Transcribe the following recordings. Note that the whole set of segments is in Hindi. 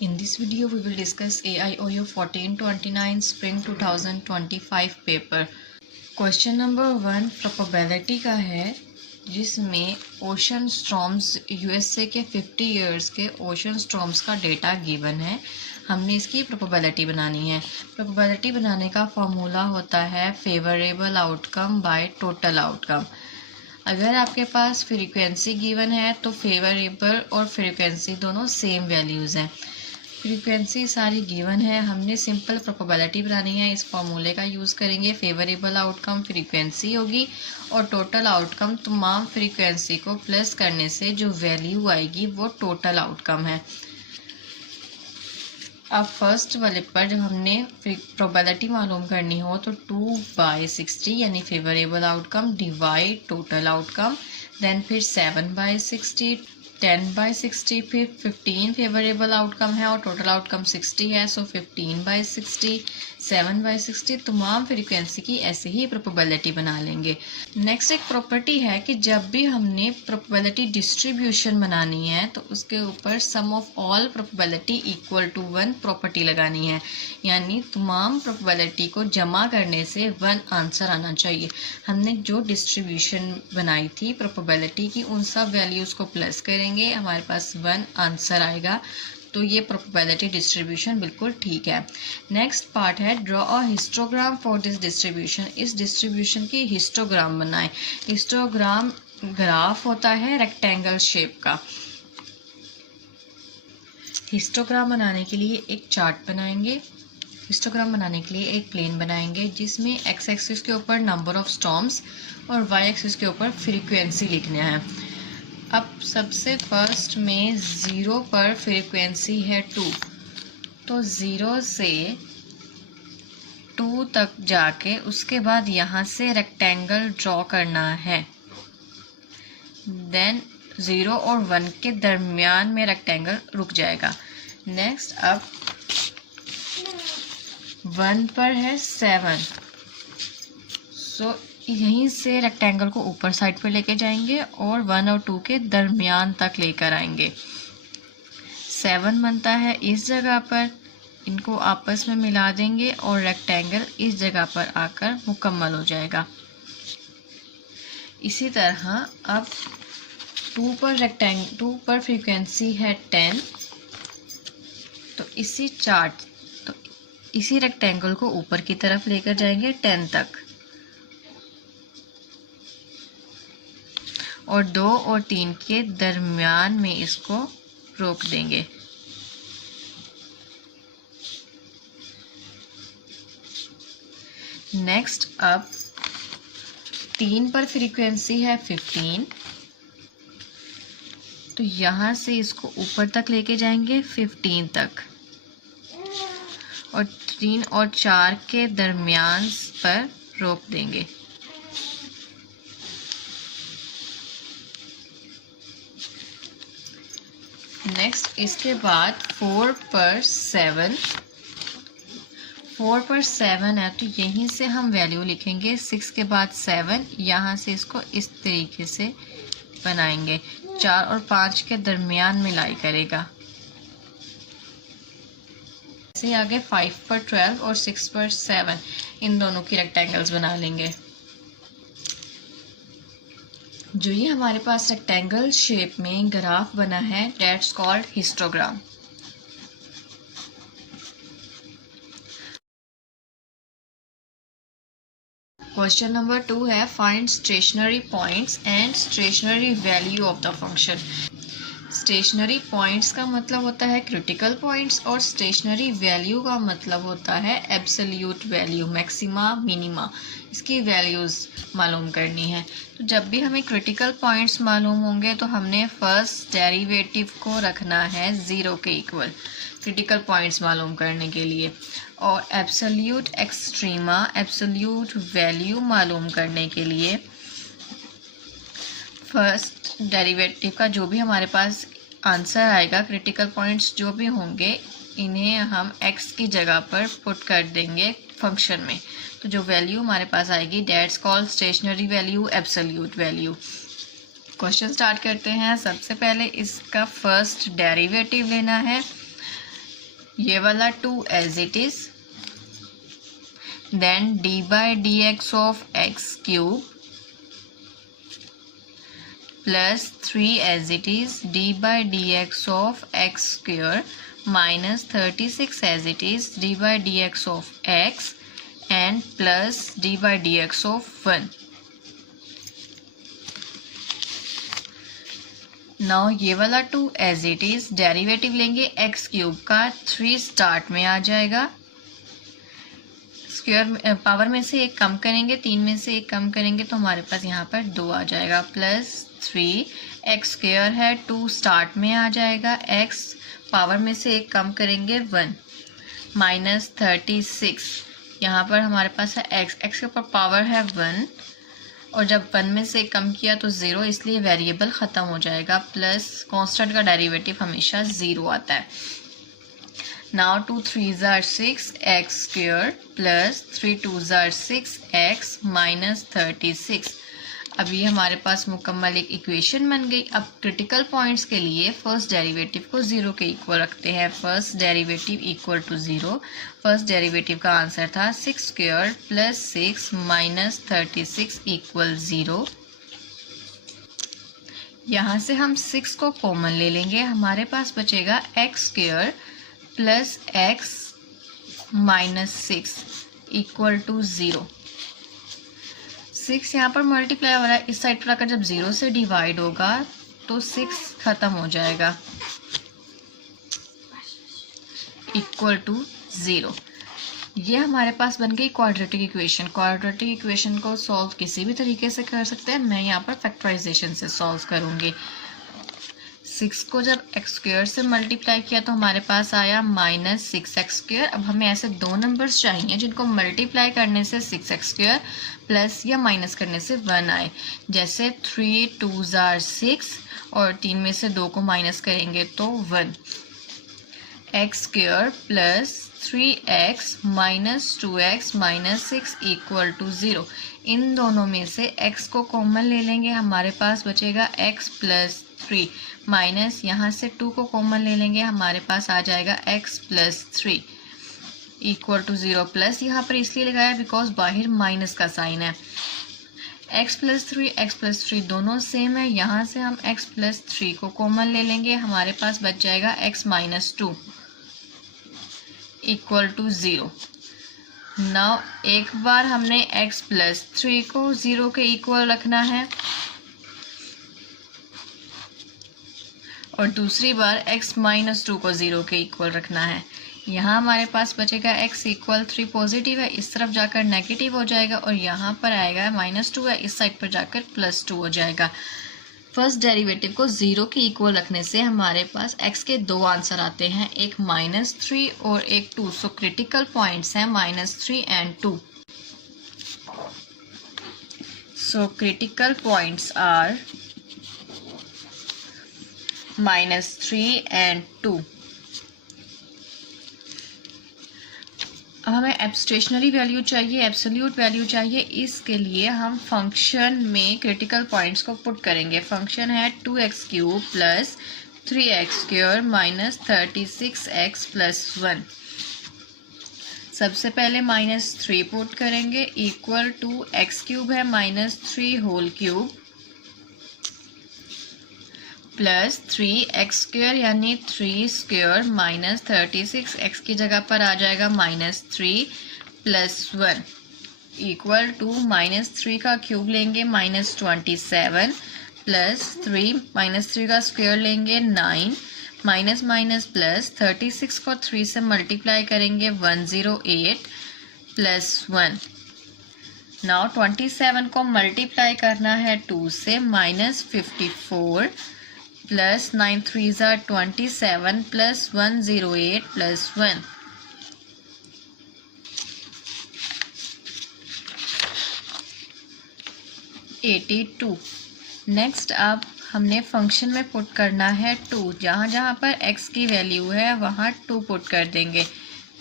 In this video, we will discuss AIOU 1429 Spring 2025 paper. Question number 1 probability का है, जिसमें ओशन स्टॉर्म्स यूएसए के 50 इयर्स के ओशन स्टॉर्म्स का डेटा गिवन है। हमने इसकी प्रोबेबिलिटी बनानी है। प्रोबेबिलिटी बनाने का फॉर्मूला होता है favourable outcome by total outcome. अगर आपके पास फ्रीक्वेंसी गिवन है तो फेवरेबल और फ्रीक्वेंसी दोनों सेम वैल्यूज़ हैं। फ्रीक्वेंसी सारी गिवन है, हमने सिंपल प्रोबेबिलिटी बनानी है। इस फॉर्मूले का यूज़ करेंगे। फेवरेबल आउटकम फ्रीक्वेंसी होगी और टोटल आउटकम तमाम फ्रीक्वेंसी को प्लस करने से जो वैल्यू आएगी वो टोटल आउटकम है। अब फर्स्ट वाले पर जब हमने प्रोबेबिलिटी मालूम करनी हो तो 2/60 यानी favourable outcome divide total outcome, then फिर 7/60, 10/60, फिर 15 फेवरेबल आउटकम है और टोटल आउटकम 60 है, सो 15/60, 7/60 तमाम फ्रीक्वेंसी की ऐसे ही प्रोबेबिलिटी बना लेंगे। नेक्स्ट एक प्रॉपर्टी है कि जब भी हमने प्रोबेबिलिटी डिस्ट्रीब्यूशन बनानी है तो उसके ऊपर sum of all probability equal to 1 property लगानी है, यानी तमाम प्रोबेबिलिटी को जमा करने से 1 आंसर आना चाहिए। हमने जो डिस्ट्रीब्यूशन बनाई थी प्रोबेबिलिटी की, उन सब वैल्यूज़ को प्लस करेंगे, हमारे पास 1 आंसर आएगा। तो ये प्रोबेबिलिटी डिस्ट्रीब्यूशन बिल्कुल ठीक है। नेक्स्ट पार्ट है draw a histogram for this distribution. इस डिस्ट्रीब्यूशन की हिस्टोग्राम बनाएं। हिस्टोग्राम ग्राफ होता है रेक्टेंगल शेप का। हिस्टोग्राम बनाने के लिए एक चार्ट बनाएंगे। हिस्टोग्राम बनाने के लिए एक प्लेन बनाएंगे जिसमें एक्स एक्सिस के ऊपर नंबर ऑफ स्टॉर्म्स और वाई एक्सिस के ऊपर फ्रीक्वेंसी लिखना है। अब सबसे फर्स्ट में 0 पर फ्रीक्वेंसी है 2, तो 0 से 2 तक जाके उसके बाद यहाँ से रेक्टेंगल ड्रॉ करना है। देन 0 और 1 के दरमियान में रेक्टेंगल रुक जाएगा। नेक्स्ट अब 1 पर है 7, सो यहीं से रेक्टेंगल को ऊपर साइड पर लेके जाएंगे और 1 और 2 के दरमियान तक लेकर आएंगे। 7 बनता है इस जगह पर, इनको आपस में मिला देंगे और रेक्टेंगल इस जगह पर आकर मुकम्मल हो जाएगा। इसी तरह अब 2 पर फ्रीक्वेंसी है 10, तो इसी रेक्टेंगल को ऊपर की तरफ लेकर जाएंगे 10 तक, और 2 और 3 के दरमियान में इसको रोक देंगे। नेक्स्ट अब 3 पर फ्रीक्वेंसी है 15, तो यहाँ से इसको ऊपर तक लेके जाएंगे 15 तक, और 3 और 4 के दरमियान पर रोक देंगे। नेक्स्ट इसके बाद 4 पर 7 है, तो यहीं से हम वैल्यू लिखेंगे 6 के बाद 7, यहाँ से इसको इस तरीके से बनाएंगे। 4 और 5 के दरमियान में लाई करेगा। ऐसे आगे 5 पर 12 और 6 पर 7, इन दोनों की रेक्टेंगल्स बना लेंगे। जो ये हमारे पास रेक्टेंगल शेप में ग्राफ बना है, that's called histogram. Question number 2 है find stationary points and stationary value of the function. Stationary points का मतलब होता है क्रिटिकल पॉइंट्स और स्टेशनरी वैल्यू का मतलब होता है एब्सोल्यूट वैल्यू, मैक्सिमा, मिनिमा। इसकी वैल्यूज़ मालूम करनी है। तो जब भी हमें क्रिटिकल पॉइंट्स मालूम होंगे तो हमने फर्स्ट डेरिवेटिव को रखना है 0 के इक्वल क्रिटिकल पॉइंट्स मालूम करने के लिए, और एब्सोल्यूट एक्सट्रीमा, एब्सोल्यूट वैल्यू मालूम करने के लिए फर्स्ट डेरिवेटिव का जो भी हमारे पास आंसर आएगा, क्रिटिकल पॉइंट्स जो भी होंगे, इन्हें हम x की जगह पर पुट कर देंगे फंक्शन में। तो जो वैल्यू हमारे पास आएगी that's called stationary value, absolute value. Question start करते हैं। सबसे पहले इसका फर्स्ट डेरिवेटिव लेना है। ये वाला 2 as it is, then D by D X of X cube plus 3 as it is D by D X of X square minus 36 as it is D by D X of X and plus D by D X of 1. Now ये वाला 2 एज इट इज, डेरिवेटिव लेंगे एक्स क्यूब का, 3 स्टार्ट में आ जाएगा, स्क्वायर पावर में से एक कम करेंगे, 3 में से एक कम करेंगे तो हमारे पास यहाँ पर 2 आ जाएगा, प्लस 3 एक्स स्क्वायर है, 2 स्टार्ट में आ जाएगा, एक्स पावर में से एक कम करेंगे 1 माइनस 36, यहाँ पर हमारे पास है एक्स के ऊपर पावर है 1 और जब 1 में से कम किया तो 0, इसलिए वेरिएबल ख़त्म हो जाएगा, प्लस कांस्टेंट का डेरिवेटिव हमेशा 0 आता है. Now 2 3s are 6 x square plus 3 2s are 6 x minus 36. अभी हमारे पास मुकम्मल एक इक्वेशन बन गई. अब क्रिटिकल पॉइंट्स के लिए फर्स्ट डेरिवेटिव को 0 के इक्वल रखते हैं. First derivative equal to 0. First derivative का आंसर था 6 स्क्वायर प्लस 6 माइनस 36 इक्वल 0. यहाँ से हम 6 को कॉमन ले लेंगे, हमारे पास बचेगा X square plus X minus 6 equal to 0. 6 यहाँ पर मल्टीप्लाई हो रहा है, इस साइड पर आकर जब 0 से डिवाइड होगा तो 6 खत्म हो जाएगा, इक्वल टू 0. ये हमारे पास बन गई क्वाड्रेटिक इक्वेशन. क्वाड्रेटिक इक्वेशन को सॉल्व किसी भी तरीके से कर सकते हैं, मैं यहाँ पर फैक्टराइजेशन से सॉल्व करूँगी. 6 को जब एक्स स्क्वायर से मल्टीप्लाई किया तो हमारे पास आया माइनस 6 एक्स स्क्वायर. अब हमें ऐसे 2 नंबर्स चाहिए जिनको मल्टीप्लाई करने से 6 एक्स स्क्वायर प्लस या माइनस करने से 1 आए. जैसे 3 2s are 6 और 3 में से 2 को माइनस करेंगे तो 1. X square plus 3x minus 2x minus 6 equal to 0. इन दोनों में से x को कॉमन ले लेंगे, हमारे पास बचेगा x प्लस 3 माइनस यहाँ से 2 को कॉमन ले लेंगे, हमारे पास आ जाएगा x plus 3 equal to 0. Plus यहाँ पर इसलिए लगाया बिकॉज बाहर माइनस का साइन है. x प्लस 3 दोनों सेम है, यहाँ से हम x प्लस 3 को कॉमन ले लेंगे, हमारे पास बच जाएगा x minus 2 equal to 0. Now एक बार हमने x प्लस 3 को 0 के इक्वल रखना है और दूसरी बार x माइनस 2 को 0 के इक्वल रखना है. यहाँ हमारे पास बचेगा x इक्वल 3 पॉजिटिव है, इस तरफ जाकर नेगेटिव हो जाएगा और यहाँ पर आएगा माइनस 2 है, इस साइड पर जाकर प्लस 2 हो जाएगा. फर्स्ट डेरिवेटिव को 0 के इक्वल रखने से हमारे पास x के 2 आंसर आते हैं, एक -3 और एक 2. सो क्रिटिकल पॉइंट्स हैं -3 and 2. So critical points are -3 and 2. अब हमें स्टेशनरी वैल्यू चाहिए, एब्सोल्यूट वैल्यू चाहिए. इसके लिए हम फंक्शन में क्रिटिकल पॉइंट्स को पुट करेंगे. फंक्शन है 2x cube plus 3x square minus 36x plus 1. सबसे पहले -3 पुट करेंगे इक्वल टू x क्यूब है -3 whole cube plus 3x square यानी 3 स्क्वायर माइनस 36, x की जगह पर आ जाएगा -3 प्लस 1 इक्वल टू -3 का क्यूब लेंगे -27 प्लस 3 -3 का स्क्वायर लेंगे 9 माइनस माइनस प्लस 36 को 3 से मल्टीप्लाई करेंगे 108 प्लस 1. नाउ 27 को मल्टीप्लाई करना है 2 से -54 plus 9 3s are 27 plus 108 plus 1. Next अब हमने फंक्शन में पुट करना है 2. जहाँ पर x की वैल्यू है वहाँ 2 पुट कर देंगे.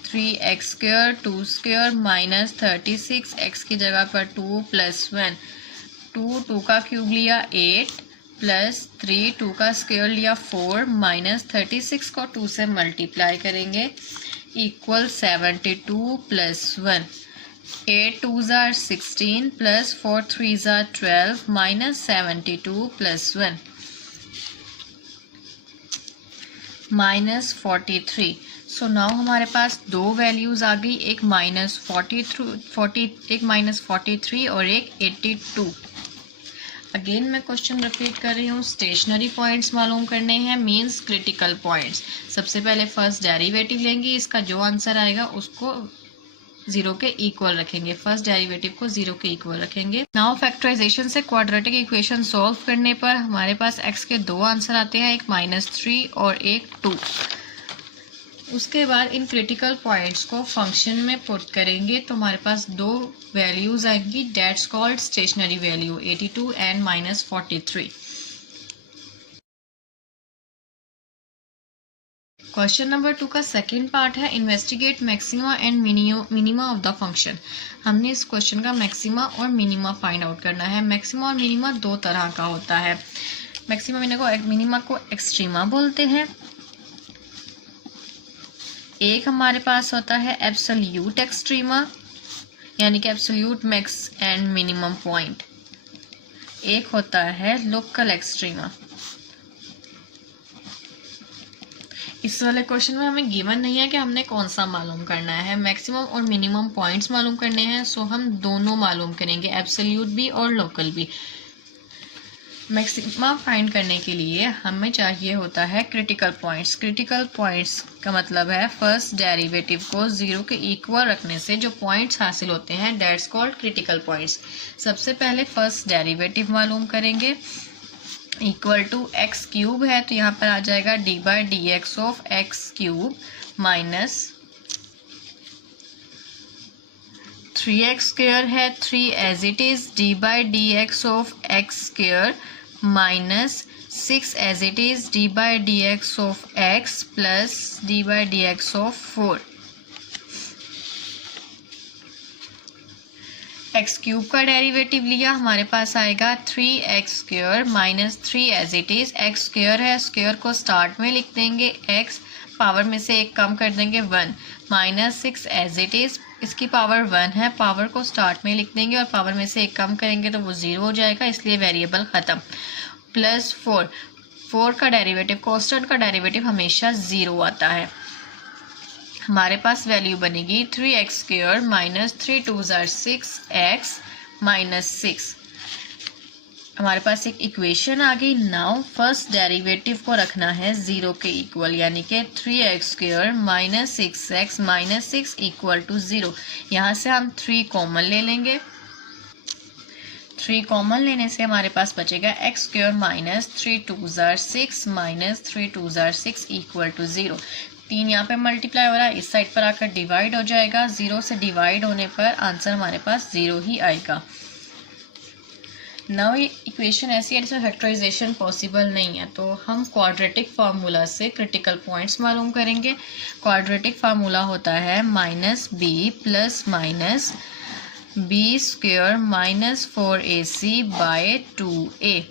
3x square 2 square minus 36, x की जगह पर 2 प्लस 1. 2 का क्यूब लिया 8 प्लस 3 2 का स्क्वायर लिया 4 माइनस 36 को 2 से मल्टीप्लाई करेंगे equal 72 plus 1, 8 2s are 16 plus 4 3s are 12 minus 72 plus 1 minus 43। So now हमारे पास दो वैल्यूज आ गई, एक -43 और एक 82। अगेन मैं क्वेश्चन रिपीट कर रही हूँ, स्टेशनरी पॉइंट्स मालूम करने हैं, मींस क्रिटिकल पॉइंट्स। सबसे पहले फर्स्ट डेरिवेटिव लेंगे, इसका जो आंसर आएगा उसको 0 के इक्वल रखेंगे, फर्स्ट डेरिवेटिव को 0 के इक्वल रखेंगे। नाउ फैक्टराइजेशन से क्वाड्रेटिक इक्वेशन सॉल्व करने पर हमारे पास x के दो आंसर आते हैं, एक -3 और एक 2। उसके बाद इन क्रिटिकल पॉइंट्स को फंक्शन में पुट करेंगे तो हमारे पास दो वैल्यूज आएंगी, that's called stationary value 82 and -43। Question number 2 का सेकंड पार्ट है, investigate maxima and minima of the function. हमने इस क्वेश्चन का मैक्सिमा और मिनिमा फाइंड आउट करना है। मैक्सिमा और मिनिमा दो तरह का होता है। मैक्सिमा मिनिमा को एक्सट्रीमा बोलते हैं। एक हमारे पास होता है एब्सोल्यूट एक्सट्रीमा, यानी कि absolute max and minimum point. एक होता है लोकल एक्सट्रीमा। इस वाले क्वेश्चन में हमें गिवन नहीं है कि हमने कौन सा मालूम करना है, मैक्सिमम और मिनिमम पॉइंट्स मालूम करने हैं। सो हम दोनों मालूम करेंगे, एब्सोल्यूट भी और लोकल भी। मैक्सिमा फाइंड करने के लिए हमें चाहिए होता है क्रिटिकल पॉइंट्स। क्रिटिकल पॉइंट्स का मतलब है फर्स्ट डेरिवेटिव को 0 के इक्वल रखने से जो पॉइंट्स हासिल होते हैं, दैट्स कॉल्ड क्रिटिकल पॉइंट्स। सबसे पहले फर्स्ट डेरिवेटिव मालूम करेंगे, इक्वल टू एक्स क्यूब है तो यहाँ पर आ जाएगा d/dx of X cube minus 3x square है, 3 as it is, d/dx of X square minus 6 as it is, d/dx of x plus d/dx of 4। X cube का डेरिवेटिव लिया, हमारे पास आएगा 3x square minus 3 as it is, X square है, स्क्वायर को स्टार्ट में लिख देंगे, x पावर में से एक कम कर देंगे 1 माइनस 6 एज इट इज, इसकी पावर 1 है, पावर को स्टार्ट में लिख देंगे और पावर में से एक कम करेंगे तो वो 0 हो जाएगा, इसलिए वेरिएबल खत्म, प्लस 4 का डेरिवेटिव, कांस्टेंट का डेरिवेटिव हमेशा 0 आता है। हमारे पास वैल्यू बनेगी 3x square minus 3 2s are 6x minus 6। हमारे पास एक इक्वेशन आ गई। नाउ फर्स्ट डेरिवेटिव को रखना है 0 के इक्वल, यानी कि 3x square minus 6x minus 6 equal to 0। यहाँ से हम 3 कॉमन ले लेंगे, 3 कॉमन लेने से हमारे पास बचेगा x square minus 3 2s are 6 minus 3 2s are 6 equal to 0। 3 यहाँ पे मल्टीप्लाई हो रहा है, इस साइड पर आकर डिवाइड हो जाएगा, 0 से डिवाइड होने पर आंसर हमारे पास 0 ही आएगा। नाउ ये इक्वेशन ऐसी है जिसमें फैक्टराइजेशन पॉसिबल नहीं है, तो हम क्वाड्रेटिक फार्मूला से क्रिटिकल पॉइंट्स मालूम करेंगे। क्वाड्रेटिक फार्मूला होता है minus B plus minus B square minus 4ac by 2a।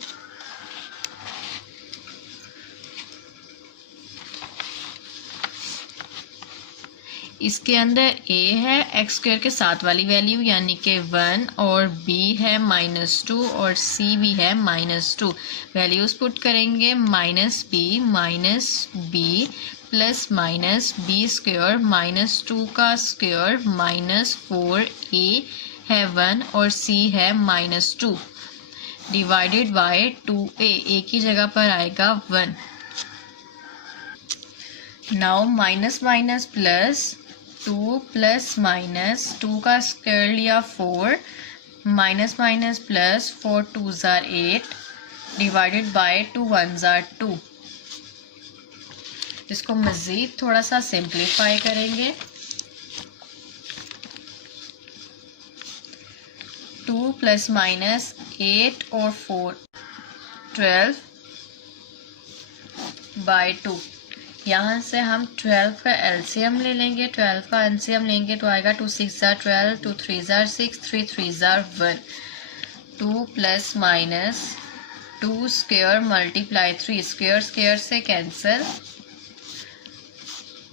इसके अंदर a है एक्स स्क्वायर के साथ वाली वैल्यू यानी कि 1 और b है -2 और c भी है -2। वैल्यूज पुट करेंगे -b plus minus B square -2 का स्क्वायर -4a है 1 और c है -2 डिवाइडेड बाय 2a, a की जगह पर आएगा 1। Now minus minus plus 2 plus minus 2 का स्क्वायर लिया 4 minus minus plus 4 2s are 8 divided by 2 1s are 2। इसको मज़ीद थोड़ा सा सिंप्लीफाई करेंगे, 2 प्लस माइनस 8 और 4 12 बाय 2। यहाँ से हम 12 का एलसीएम ले लेंगे, 12 का एलसीएम लेंगे तो आएगा 2 6s are 12, 2 3s are 6, 3 3s are 1। 2 plus minus 2 square multiply 3, square square से कैंसिल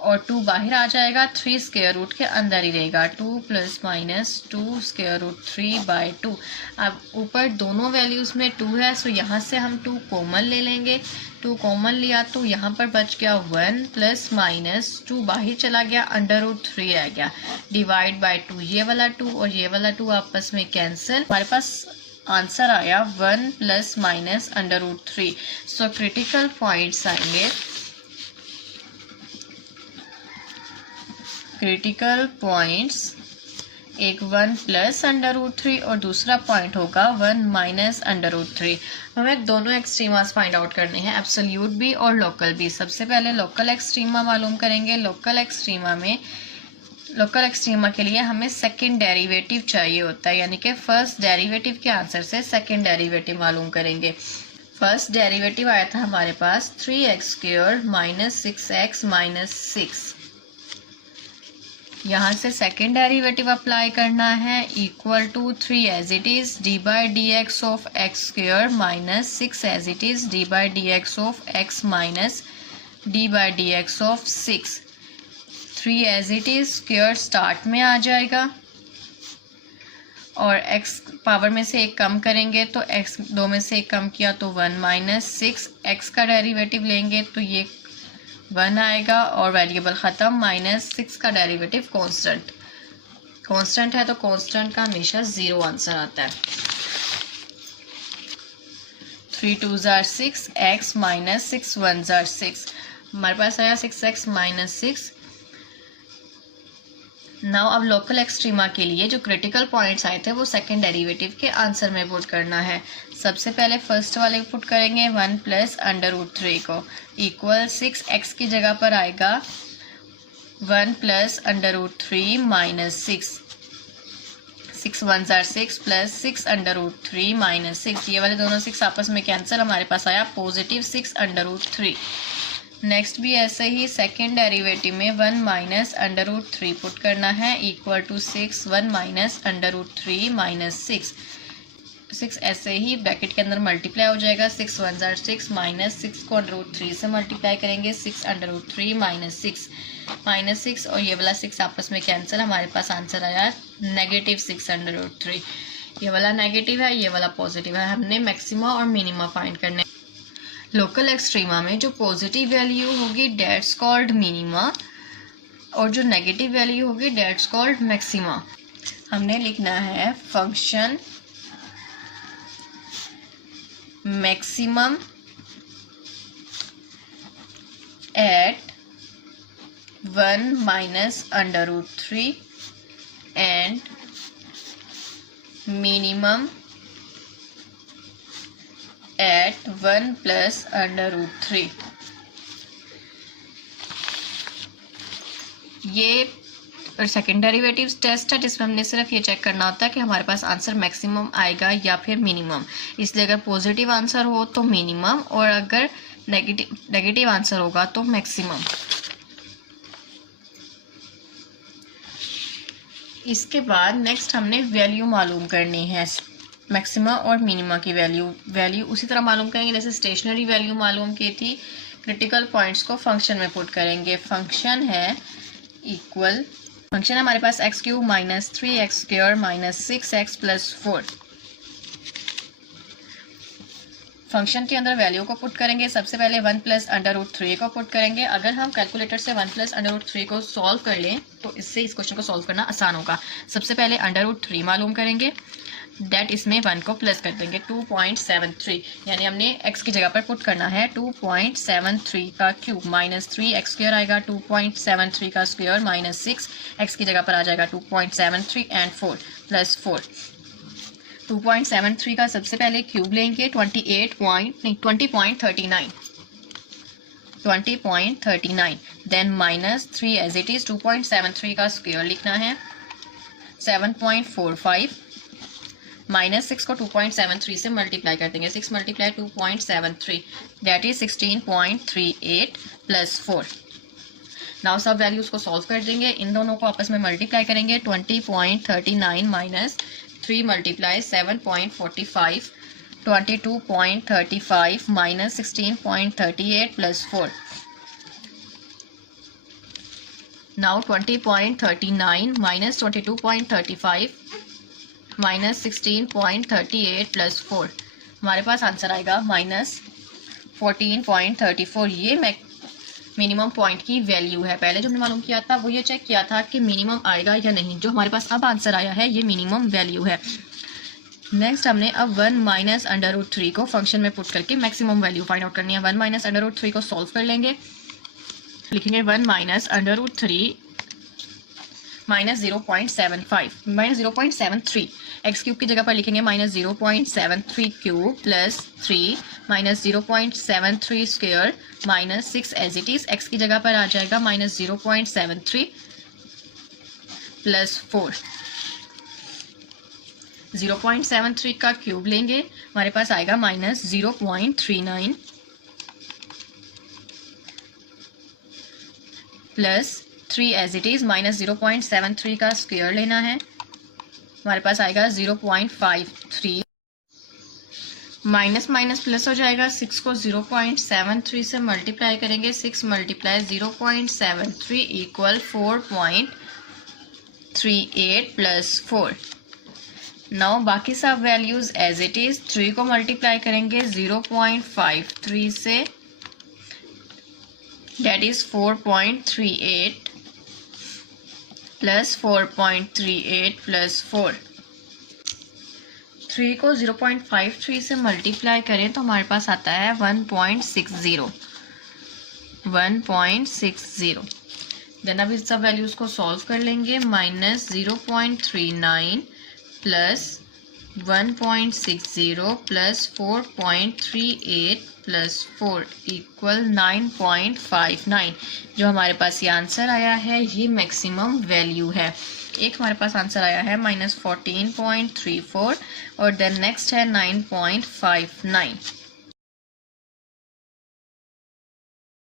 और 2 बाहर आ जाएगा, 3 स्क्वायर रूट के अंदर ही रहेगा, 2 प्लस माइनस 2 स्क्वायर रूट 3/2। अब ऊपर दोनों वैल्यूज़ में 2 है, सो यहाँ से हम 2 कॉमन ले लेंगे। 2 कॉमन लिया तो यहाँ पर बच गया 1 प्लस माइनस 2 बाहर चला गया, √3 रह गया, डिवाइड बाय 2। ये वाला 2 और ये वाला 2 आपस में कैंसिल, हमारे पास आंसर आया 1 प्लस माइनस √3। सो क्रिटिकल पॉइंट्स आएंगे, क्रिटिकल पॉइंट्स एक 1 प्लस √3 और दूसरा पॉइंट होगा 1 माइनस √3। हमें दोनों एक्सट्रीमास फाइंड आउट करने हैं, एब्सोल्यूट भी और लोकल भी। सबसे पहले लोकल एक्सट्रीमा मालूम करेंगे। लोकल एक्सट्रीमा के लिए हमें सेकंड डेरिवेटिव चाहिए होता है, यानी कि फर्स्ट डेरिवेटिव के आंसर से सेकंड डेरिवेटिव मालूम करेंगे। फर्स्ट डेरिवेटिव आया था हमारे पास 3x² माइनस 6x माइनस 6। यहाँ से सेकेंड डेरिवेटिव अप्लाई करना है, equal to 3 as it is d/dx of x² minus 6 as it is d/dx of x minus d/dx of 6। 3 as it is square start में आ जाएगा और x पावर में से एक कम करेंगे तो x 2 में से एक कम किया तो 1 माइनस 6। x का डेरिवेटिव लेंगे तो ये 1 आएगा और वेरिएबल ख़त्म, माइनस 6 का डेरिवेटिव कांस्टेंट है तो कांस्टेंट का हमेशा 0 आंसर आता है। 3 2s are 6, x minus 6 1s are 6। हमारे पास आया 6x माइनस 6। नाउ अब लोकल एक्सट्रीमा के लिए जो क्रिटिकल पॉइंट्स आए थे वो सेकंड डेरिवेटिव के आंसर में पुट करना है। सबसे पहले फर्स्ट वाले को पुट करेंगे 1 प्लस √3 को, इक्वल 6x की जगह पर आएगा 1 plus √3 minus 6। 6 1s are 6 plus 6 √3 minus 6। ये वाले दोनों 6 आपस में कैंसिल, हमारे पास आया पॉजिटिव 6 √3। नेक्स्ट भी ऐसे ही सेकेंड डेरिवेटिव में 1 माइनस √3 पुट करना है, इक्वल टू 6 1 माइनस √3 माइनस 6। 6 ऐसे ही ब्रैकेट के अंदर मल्टीप्लाई हो जाएगा, 6 1s are 6 माइनस 6 को √3 से मल्टीप्लाई करेंगे, 6 √3 माइनस 6 और ये वाला 6 आपस में कैंसिल, हमारे पास आंसर आया नेगेटिव 6 √3। ये वाला नेगेटिव है, ये वाला पॉजिटिव है। हमने मैक्सिमा और मिनिमा फाइंड करने। लोकल एक्सट्रीमा में जो पॉजिटिव वैल्यू होगी डेट्स कॉल्ड मिनिमा और जो नेगेटिव वैल्यू होगी डेट्स कॉल्ड मैक्सिमा। हमने लिखना है function maximum at 1 minus √3 and minimum at 1 plus √3। ये सेकेंड डेरिवेटिव टेस्ट है जिसमें हमने सिर्फ ये चेक करना होता है कि हमारे पास आंसर मैक्सिमम आएगा या फिर मिनिमम। इसलिए अगर पॉजिटिव आंसर हो तो मिनिमम और अगर नेगेटिव आंसर होगा तो मैक्सिमम। इसके बाद नेक्स्ट हमने वैल्यू मालूम करनी है, मैक्सिमा और मिनिमा की वैल्यू उसी तरह मालूम करेंगे जैसे स्टेशनरी वैल्यू मालूम की थी। क्रिटिकल पॉइंट्स को फंक्शन में पुट करेंगे। फंक्शन है इक्वल, फंक्शन हमारे पास x³ minus 3x² minus 6x plus 4। Function के अंदर वैल्यू को पुट करेंगे। सबसे पहले 1 प्लस √3 को पुट करेंगे। अगर हम कैलकुलेटर से 1 प्लस √3 को सॉल्व कर लें तो इससे इस क्वेश्चन को सॉल्व करना आसान होगा। सबसे पहले √3 मालूम करेंगे, डेट इसमें 1 को प्लस कर देंगे 2.73, यानी हमने x की जगह पर पुट करना है 2.73 का क्यूब माइनस 3x² आएगा 2.73 का स्क्वायर माइनस 6, x की जगह पर आ जाएगा 2.73 एंड 4 प्लस 4। 2.73 का सबसे पहले क्यूब लेंगे 20.39 then minus 3 as it is 2.73 का स्क्वायर लिखना है 7.45 माइनस 6 को 2.73 से मल्टीप्लाई कर देंगे 6 multiply 2.73 that is 16.38 plus 4। Now सब वैल्यूज को सॉल्व कर देंगे। इन दोनों को आपस में मल्टीप्लाई करेंगे 20.39 minus 3 multiply 7.45 22.35 minus 16.38 plus 4। Now 20.39 minus 22.35 minus 16.38 plus 4, हमारे पास आंसर आएगा माइनस 14.34। ये मिनिमम पॉइंट की वैल्यू है। पहले जो हमने मालूम किया था वो ये चेक किया था कि मिनिमम आएगा या नहीं। जो हमारे पास अब आंसर आया है ये मिनिमम वैल्यू है। नेक्स्ट हमने अब 1 माइनस √3 को फंक्शन में पुट करके मैक्सिमम वैल्यू फाइंड आउट करनी है। 1 माइनस √3 को सॉल्व कर लेंगे। लिखेंगे 1 minus √3 minus 0.75 minus 0.73, X cube की जगह पर लिखेंगे minus 0.73 cube plus 3 minus 0.73 square minus 6 as it is. X की जगह पर आ जाएगा माइनस 0.73 प्लस 4। 0.73 का क्यूब लेंगे, हमारे पास आएगा minus 0.39 plus 3 as it is. Minus 0.73 का स्क्वायर लेना है, हमारे पास आएगा 0.53। माइनस माइनस प्लस हो जाएगा। 6 को 0.73 से मल्टीप्लाई करेंगे। 6 मल्टीप्लाई 0.73 इक्वल 4.38 प्लस 4। नाउ बाकी सब वैल्यूज एज इट इज। 3 को मल्टीप्लाई करेंगे 0.53 से, that is 4.38 प्लस 4.38 प्लस 4। 3 को 0.53 से मल्टीप्लाई करें तो हमारे पास आता है 1.60। देन अब इस सब वैल्यूज को सॉल्व कर लेंगे। Minus 0.39 plus 1.60 plus 4.38 plus 4 equal 9.59। जो हमारे पास ये आंसर आया है ये मैक्सिमम वैल्यू है। एक हमारे पास आंसर आया है माइनस 14.34 और देन नेक्स्ट है 9.59।